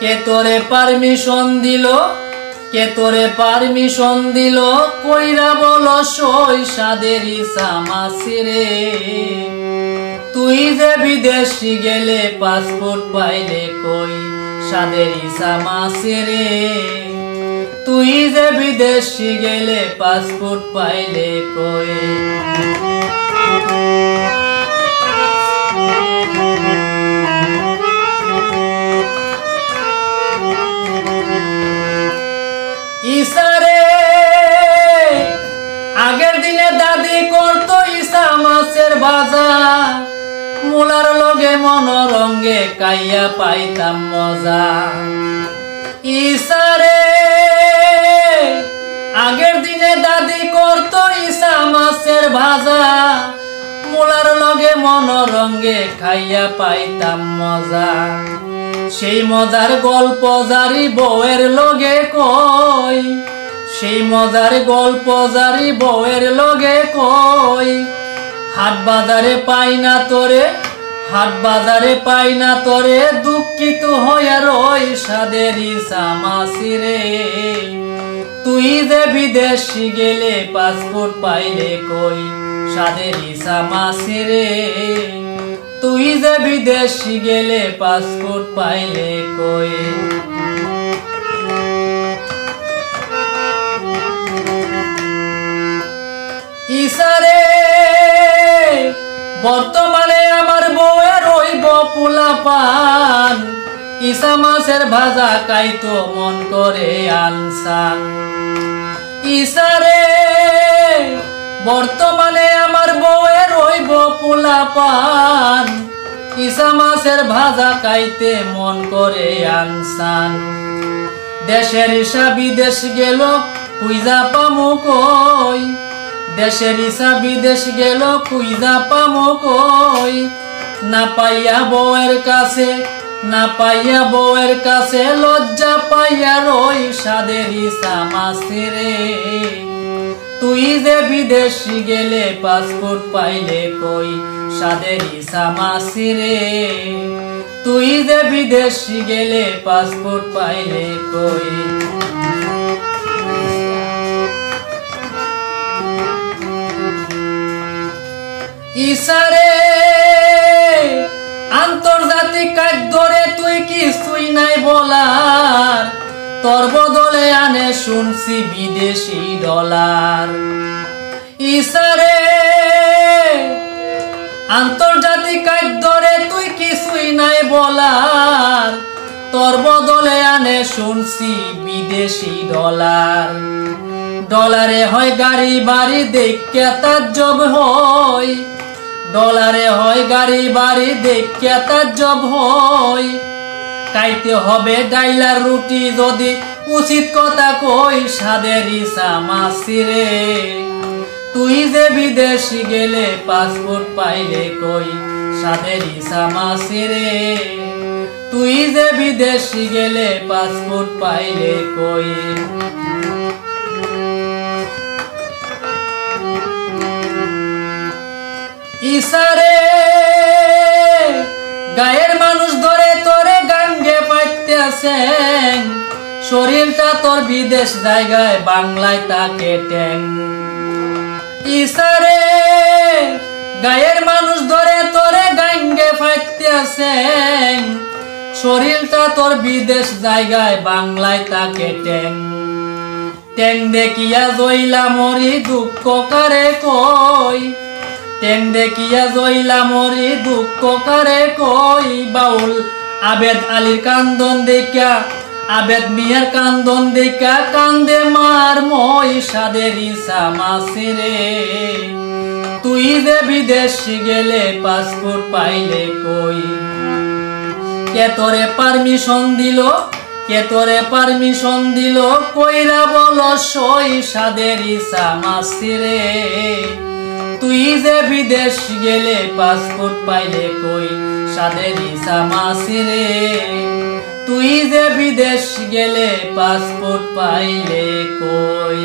কে তোরে পারমিশন দিল, কে তোরে পারমিশন দিল, কইরা বলো সই সাদের ইসামাসি রে। তুই যে বিদেশি গেলে পাসপোর্ট পাইলে কই সাদের ইসামাসি রে। তুই যে বিদেশি গেলে পাসপোর্ট পাইলে কই। ইসারে আগের দিনে দাদি করতো ইসা মাছের ভাজা, মুলার লগে মনোরঙ্গে কাইয়া পাইতাম মজা। ইসারে আগের দিনে দাদি করতো ইসা মাছের ভাজা, মুলার লগে মনোরঙ্গে খাইয়া পাইতাম মজা। সেই মজার গল্প জারি বউয়ের লগে কই, সেই মজার গল্প জারি বউয়ের লগে কই। হাট বাজারে পাই না তোরে, হাট বাজারে পাই না তোরে, দুঃখিত হইয়া রই সাদের ইসামাসি রে। তুই যে বিদেশি গেলে পাসপোর্ট পাইলে কই সাদের ইসামাসি রে। তুই যে বিদেশি গেলে পাসপোর্ট পাইলে কই। ইসারে বর্তমানে আমার বউয়ের রইব পোলাপান, ইসা মাছের ভাজা খাইতো মন করে আনসান। ইসারে বর্তমানে আমার বউয়ের রইব পোলাপান, ইসা মাছের ভাজা খাইতে মন করে আনসান। দেশের ইসা বিদেশ গেল কুইজা পামু কই, দেশের ইসা বিদেশ গেল কুইজা পামু কই। না পাইয়া বউয়ের কাছে, না পাইয়া বউয়ের কাছে, লজ্জা পাইয়া রই সাদের ইসামাসি রে। তুই যে বিদেশি গেলে পাসপোর্ট পাইলে কই সাদের ইসামাসি রে। তুই যে বিদেশি গেলে পাসপোর্ট পাইলে কই। ইসারে আন্তর্জাতিক কার্যরে তুই কিছুই নাই বলার, তোর বদলে আনে শুনছি বিদেশি ডলার। ইসারে আন্তর্জাতিক কার্যরে তুই কিছুই নাই বলার, তোর বদলে আনে শুনছি বিদেশি ডলার। ডলারে হয় গাড়ি বাড়ি দেখে তাজ্জব হয়, ডলারে হয় গাড়ি বাড়ি দেখে তাজ্জব হয়। খাইতে হবে ডাইলার রুটি যদি উচিত কথা কই সাদের ইসামাসি রে। তুই যে বিদেশি গেলে পাসপোর্ট পাইলে কই সাদের ইসামাসি রে। তুই যে বিদেশি গেলে পাসপোর্ট পাইলে কই। ইসারে গায়ের মানুষ ধরে তোরে গাঙ্গে পাইতেছেন, শরীরটা তোর বিদেশ জায়গায় বাংলায় তাকে ট্যাং। ইসারে গায়ের মানুষ ধরে তোরে গাঙ্গে পাইতেছেন, শরীরটা তোর বিদেশ জায়গায় বাংলায় তাকে ট্যাং। ট্যাং দেখিয়া জইলা মরি দুঃখ কারে কই, ট্যাং দেখিয়া জইলা মরি দুঃখ কারে কই। বাউল আবেদ আলীর কান্দন দেখা, আবেদ মিয়ার কান্দন দেখা, কান্দে মার মই সাদের ইসামাসি রে। তুই যে বিদেশি গেলে পাসপোর্ট পাইলে কই। কে তোরে পারমিশন দিল, কে তোরে পারমিশন দিল, কইরা বলো সই সাদের ইসামাসি রে। তুই যে বিদেশ গেলে পাসপোর্ট পাইলে কই সাদের ইসামাসি রে। তুই যে বিদেশ গেলে পাসপোর্ট পাইলে কই।